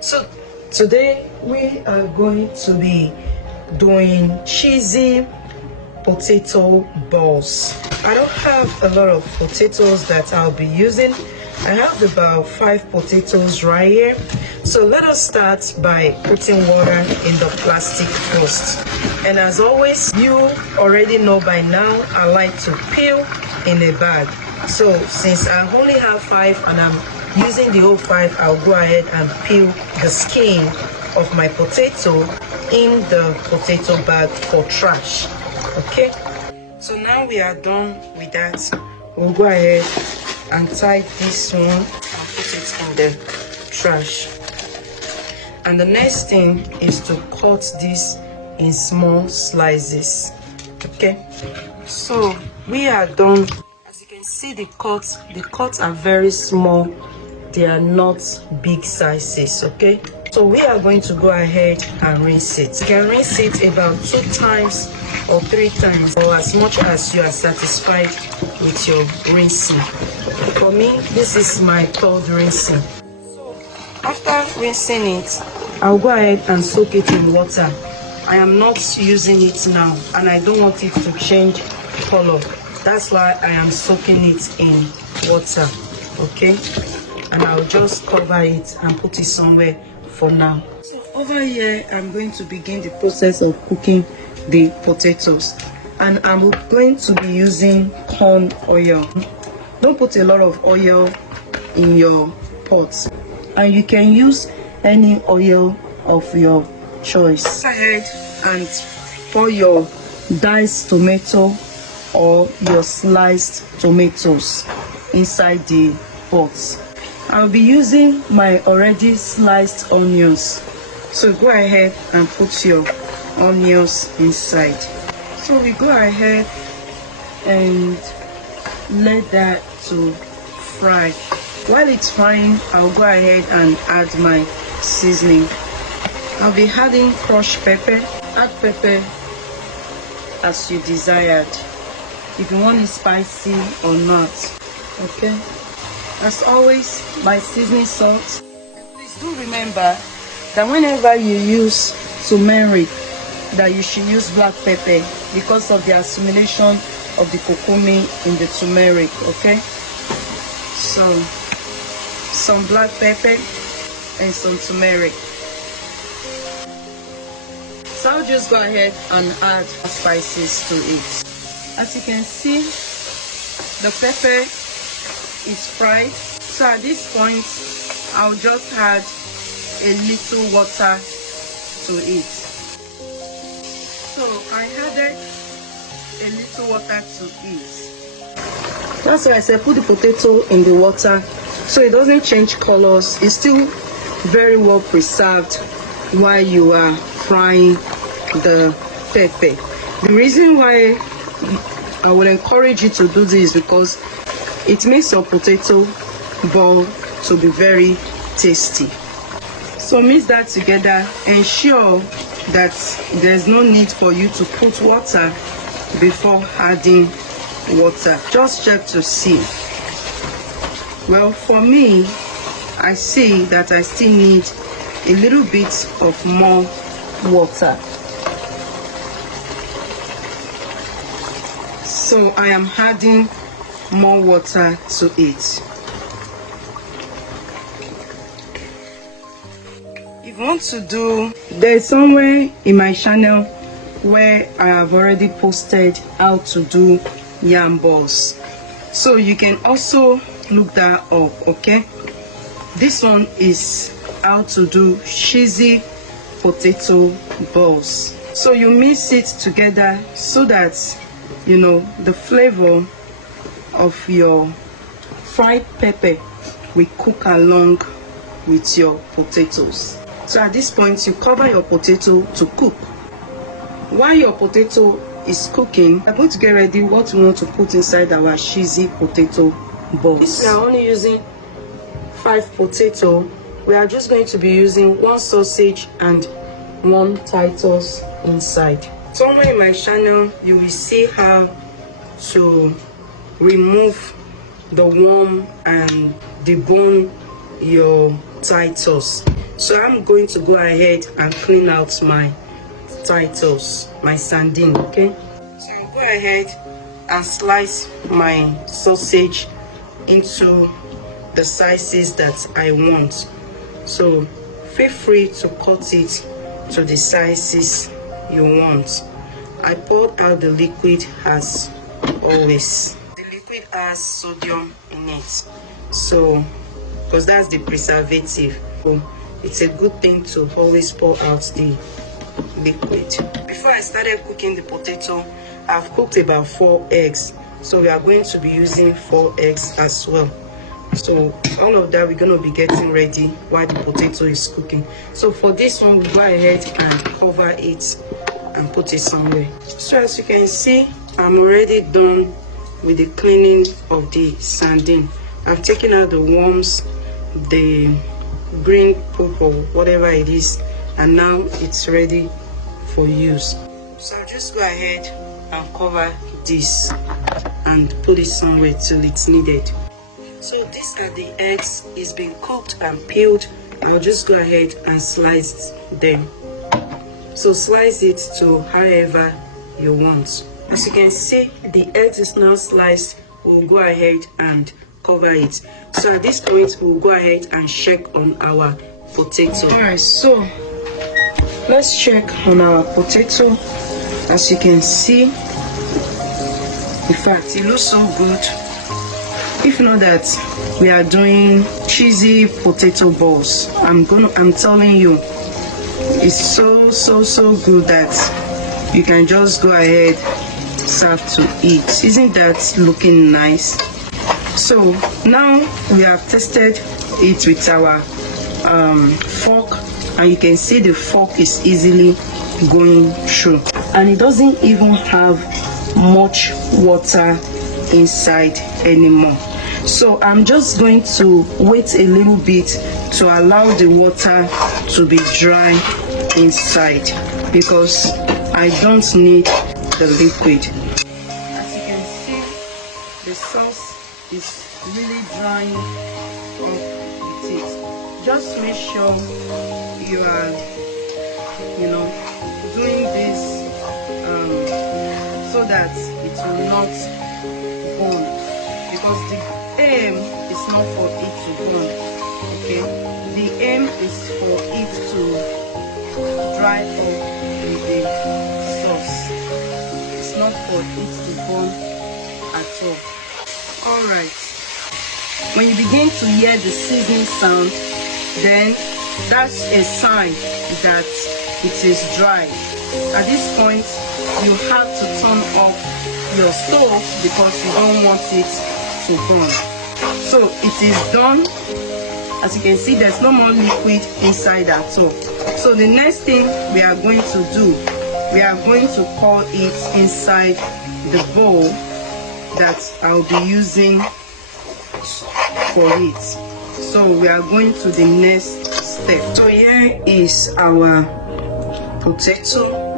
So today we are going to be doing cheesy potato balls. I don't have a lot of potatoes that I'll be using. I have about 5 potatoes right here. So let us start by putting water in the plastic first. And as always, you already know by now I like to peel in a bag. So since I only have 5 and I'm using the whole 5, I'll go ahead and peel the skin of my potato in the potato bag for trash. Okay, so now we are done with that. We'll go ahead and tie this one and put it in the trash. And the next thing is to cut this in small slices. Okay, so we are done. As you can see, the cuts are very small. They are not big sizes. Okay, so we are going to go ahead and rinse it. You can rinse it about 2 times or 3 times, or as much as you are satisfied with your rinsing. For me, this is my 3rd rinsing. So after rinsing it, I'll go ahead and soak it in water. I am not using it now, and I don't want it to change color. That's why I am soaking it in water. Okay, and I'll just cover it and put it somewhere for now. So over here, I'm going to begin the process of cooking the potatoes, and I'm going to be using corn oil. Don't put a lot of oil in your pots, and you can use any oil of your choice. Go ahead and pour your diced tomato or your sliced tomatoes inside the pots. I'll be using my already sliced onions, so go ahead and put your onions inside. So we go ahead and let that to fry. While it's frying, I'll go ahead and add my seasoning. I'll be adding crushed pepper. Add pepper as you desired, if you want it spicy or not. Okay, as always, my seasoning salt. Please do remember that whenever you use turmeric, that you should use black pepper because of the assimilation of the kokumi in the turmeric. Okay, so some black pepper and some turmeric. So I'll just go ahead and add spices to it. As you can see, the pepper is fried. So at this point, I'll just add a little water to it. So I added a little water to it. That's why I said put the potato in the water so it doesn't change colors. It's still very well preserved while you are frying the pepper. The reason why I would encourage you to do this is because it makes your potato ball to be very tasty. So mix that together. Ensure that there's no need for you to put water before adding water. Just check to see. Well, for me, I see that I still need a little bit of more water. So I am adding more water to it. If you want to do, there's somewhere in my channel where I have already posted how to do yam balls, so you can also look that up. Okay, this one is how to do cheesy potato balls. So you mix it together so that you know the flavor of your fried pepper will cook along with your potatoes. So at this point, you cover your potato to cook. While your potato is cooking, I'm going to get ready what we want to put inside our cheesy potato balls. We are only using 5 potato. We are just going to be using 1 sausage and 1 Titus inside. Somewhere in my channel, you will see how to remove the worm and debone your Titus. So I'm going to go ahead and clean out my titles, my sardine. Okay, so I'll go ahead and slice my sausage into the sizes that I want. So feel free to cut it to the sizes you want. I poured out the liquid as always. The liquid has sodium in it, so because that's the preservative, so it's a good thing to always pour out the liquid. Before I started cooking the potato, I've cooked about 4 eggs, so we are going to be using 4 eggs as well. So all of that we're going to be getting ready while the potato is cooking. So for this one, we go ahead and cover it and put it somewhere. So as you can see, I'm already done with the cleaning of the sardine. I've taken out the worms, the green pulp or whatever it is, and now it's ready for use. So I'll just go ahead and cover this and put it somewhere till it's needed. So these are the eggs. It's been cooked and peeled. I'll just go ahead and slice them. So slice it to however you want. As you can see, the eggs is now sliced. We'll go ahead and cover it. So at this point, we'll go ahead and check on our potato. Alright, so let's check on our potato. As you can see, in fact, it looks so good. If not that we are doing cheesy potato balls, I'm telling you, it's so good that you can just go ahead, serve to eat. Isn't that looking nice? So now we have tested it with our fork, and you can see the fork is easily going through, and it doesn't even have much water inside anymore. So I'm just going to wait a little bit to allow the water to be dry inside, because I don't need the liquid. As you can see, the sauce is really drying up with it. Just make sure you are, doing this so that it will not burn, because the aim is not for it to burn. Okay, the aim is for it to dry up with the sauce. It's not for it to burn at all. Alright, when you begin to hear the sizzling sound, then that's a sign that it is dry. At this point, you have to turn off your stove because you don't want it to burn. So it is done. As you can see, there's no more liquid inside at all. So the next thing we are going to do, we are going to pour it inside the bowl that I'll be using for it. So we are going to the next step. So here is our potato.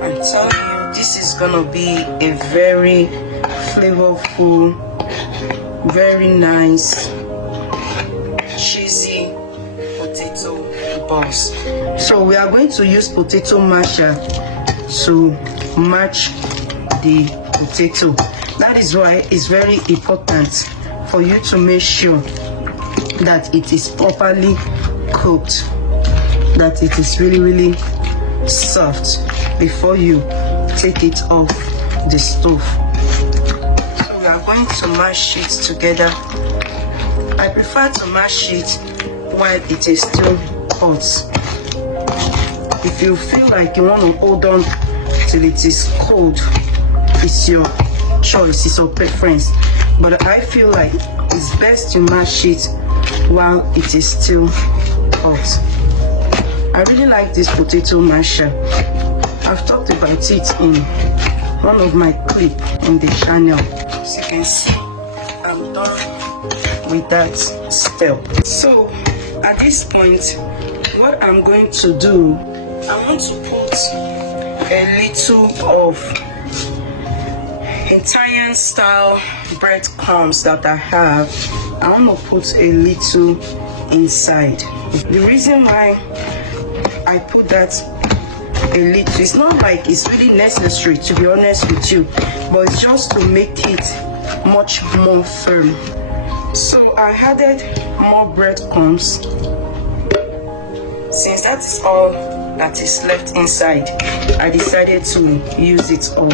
I'm telling you, this is gonna be a very flavorful, very nice, cheesy potato balls. So we are going to use potato masher to match the potato. That is why it's very important for you to make sure that it is properly cooked, that it is really soft before you take it off the stove. So we are going to mash it together. I prefer to mash it while it is still hot. If you feel like you want to hold on till it is cold, it's your choice, it's your preference, but I feel like it's best to mash it while it is still hot. I really like this potato masher. I've talked about it in one of my clips in the channel. As you can see, I'm done with that step. So at this point, what I'm going to do, I want to put a little of Italian style breadcrumbs that I have. I want to put a little inside. The reason why I put that a little, it's not like it's really necessary, to be honest with you, but it's just to make it much more firm. So I added more breadcrumbs. Since that's all that is left inside, I decided to use it all.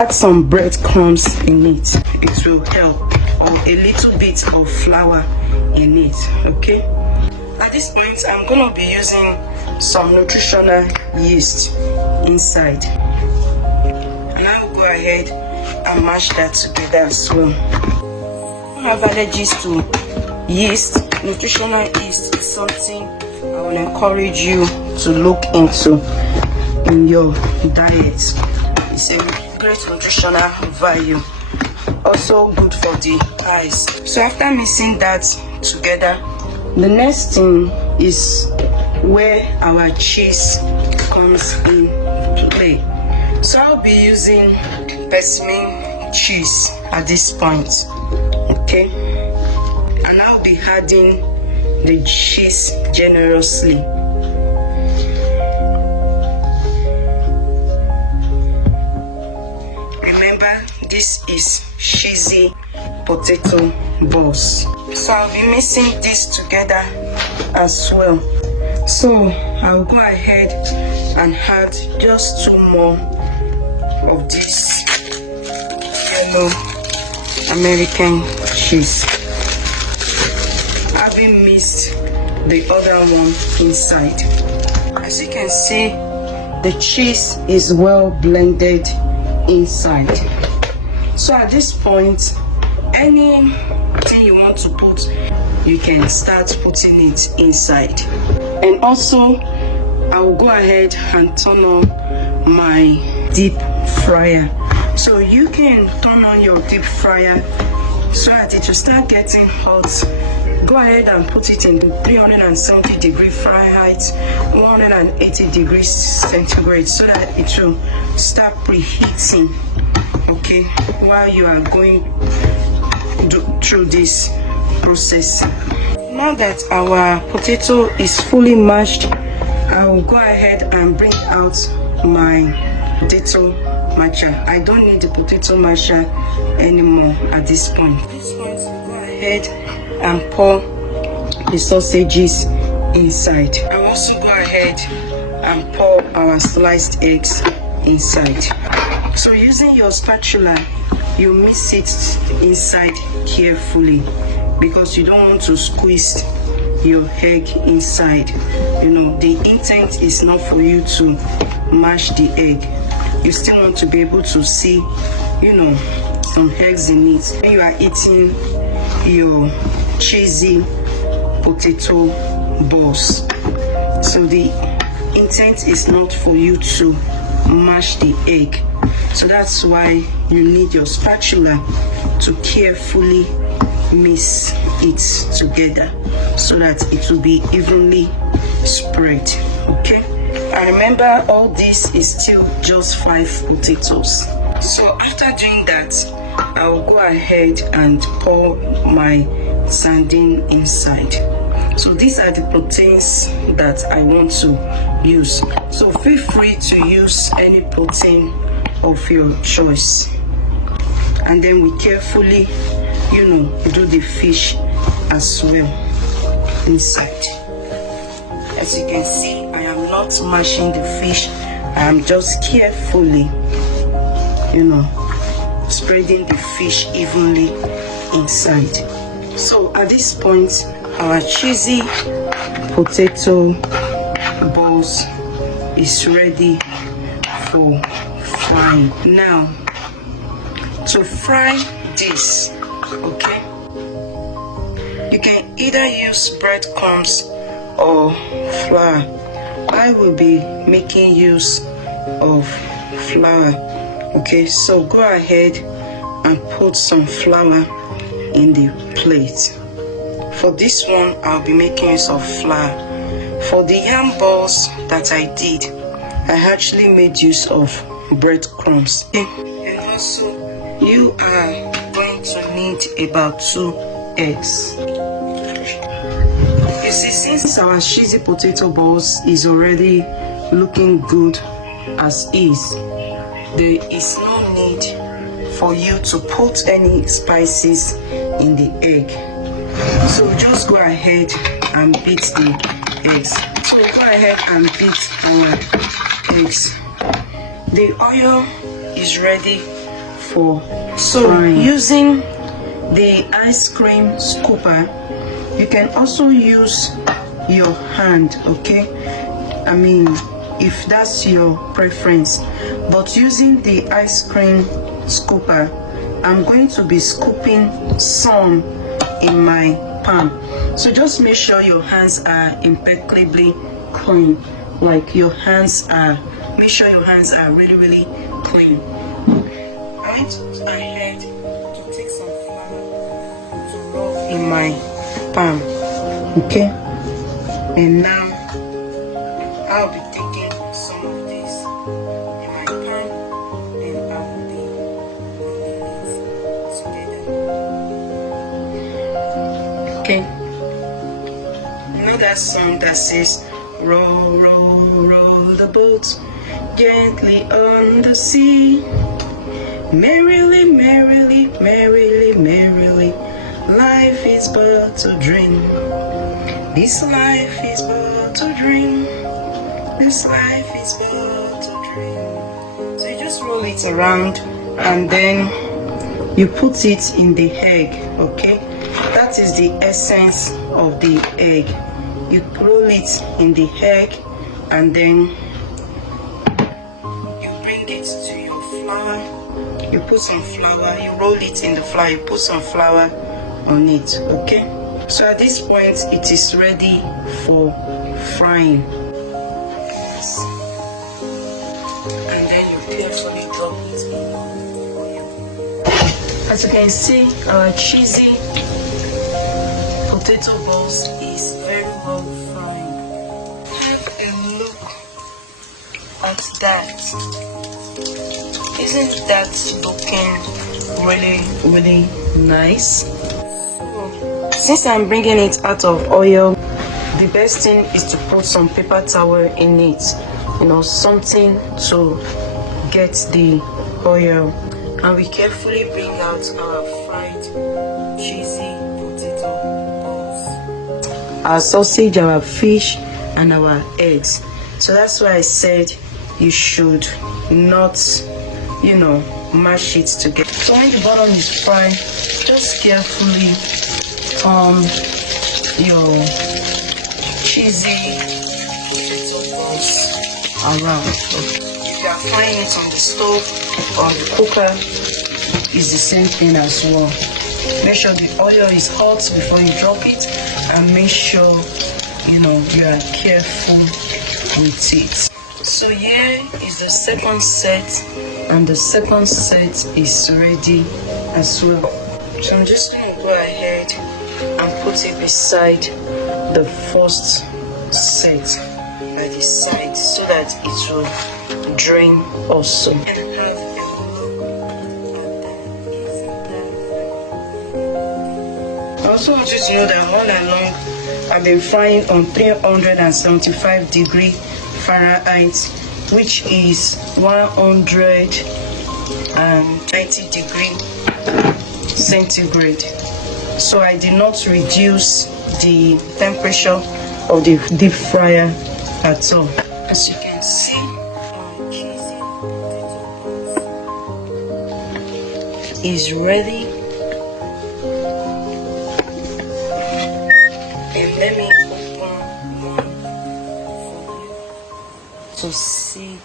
Add some breadcrumbs in it. It will help, or a little bit of flour in it. Okay. At this point, I'm gonna be using some nutritional yeast inside, and I'll go ahead and mash that together as well. I have allergies to yeast. Nutritional yeast is something I will encourage you to look into in your diet. It's a great nutritional value, also good for the eyes. So after mixing that together, the next thing is where our cheese comes in to play. So I'll be using Persimmon cheese at this point, okay, and I'll be adding the cheese generously. Remember, this is cheesy potato balls. So I'll be mixing this together as well. So I'll go ahead and add just 2 more of this yellow American cheese, having mixed the other one inside. As you can see, the cheese is well blended inside. So at this point, anything you want to put, you can start putting it inside. And also, I will go ahead and turn on my deep fryer. So you can turn on your deep fryer so that it will start getting hot. Go ahead and put it in 370 degrees Fahrenheit, 180 degrees centigrade, so that it will start preheating, okay, while you are going through this process. Now that our potato is fully mashed, I will go ahead and bring out my potato masher. I don't need the potato masher anymore at this point. At this point, go ahead and pour the sausages inside. I will also go ahead and pour our sliced eggs inside. So using your spatula, you mix it inside carefully, because you don't want to squeeze your egg inside. You know, the intent is not for you to mash the egg. You still want to be able to see, you know, some eggs in it when you are eating your cheesy potato balls. So the intent is not for you to mash the egg. So that's why you need your spatula to carefully mix it together so that it will be evenly spread. Okay, and remember, all this is still just 5 potatoes. So after doing that, I will go ahead and pour my sardine inside. So these are the proteins that I want to use. So feel free to use any protein of your choice. And then we carefully, you know, do the fish as well inside. As you can see, I am not mashing the fish. I am just carefully, you know, spreading the fish evenly inside. So at this point, our cheesy potato balls is ready for frying. Now, to fry this, okay, you can either use breadcrumbs or flour. I will be making use of flour. Okay, so go ahead and put some flour in the plate. For this one, I'll be making use of flour. For the yam balls that I did, I actually made use of breadcrumbs. And also, you are going to need about 2 eggs. see, since our cheesy potato balls is already looking good as is, there is no need for you to put any spices in the egg. So just go ahead and beat the eggs. So go ahead and beat our eggs. The oil is ready for frying. Using the ice cream scooper, you can also use your hand, okay? I mean, if that's your preference. But using the ice cream scooper, I'm going to be scooping some in my palm. So just make sure your hands are impeccably clean. Like your hands are, make sure your hands are really clean. I took ahead to take some flour to rub in my palm, okay? And now I'll be taking some of this in my palm and I will be rolling it together. Okay. You know that song that says, roll, roll, roll the boat gently on the sea. Merrily, merrily, merrily, merrily, life is but a dream. This life is but a dream. This life is but a dream. So you just roll it around and then you put it in the egg, okay? That is the essence of the egg. You roll it in the egg and then you bring it to your flour. You put some flour, you roll it in the flour, you put some flour on it, okay? So at this point it is ready for frying. And then you carefully drop it in oil. As you can see, our cheesy potato balls is very well fried. Have a look at that. Isn't that looking really nice? Since I'm bringing it out of oil, the best thing is to put some paper towel in it, you know, something to get the oil. And we carefully bring out our fried cheesy potato balls, our sausage, our fish and our eggs. So that's why I said you should not, you know, mash it together. So when the bottom is fried, just carefully turn your cheesy potato balls around. If you are frying it on the stove or the cooker, it's the same thing as well. Make sure the oil is hot before you drop it, and make sure, you know, you are careful with it. So here is the second set, and the second set is ready as well. So I'm just going to go ahead and put it beside the first set by the side so that it will drain also. I also want you to know that all along I've been frying on 375 degree Fahrenheit, which is 190 degree centigrade. So I did not reduce the temperature of the deep fryer at all. As you can see, my cheesy potato is ready. And let me open one for you to see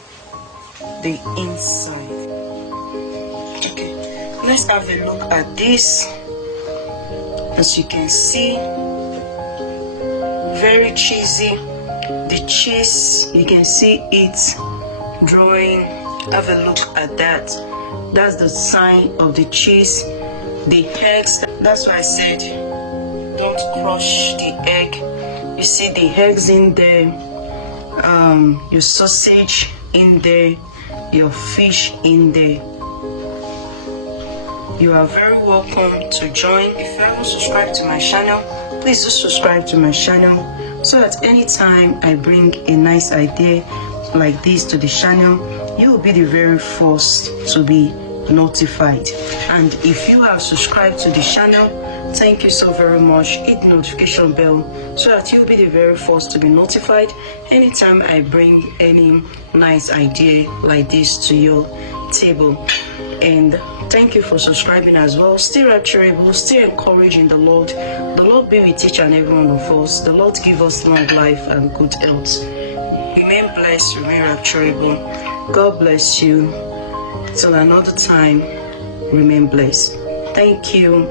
the inside. Okay, let's have a look at this. As you can see, very cheesy. The cheese, you can see it drawing. Have a look at that. That's the sign of the cheese. The eggs, that's why I said don't crush the egg. You see the eggs in there, your sausage in there, your fish in there. You are very welcome to join. If you haven't subscribed to my channel, please do subscribe to my channel so that anytime I bring a nice idea like this to the channel, you will be the very first to be notified. And if you have subscribed to the channel, thank you so very much. Hit the notification bell so that you'll be the very first to be notified anytime I bring any nice idea like this to your table. And thank you for subscribing as well. Stay rapturable, stay encouraged in the Lord. The Lord be with each and every one of us. The Lord give us long life and good health. Remain blessed, remain rapturable. God bless you. Till another time, remain blessed. Thank you.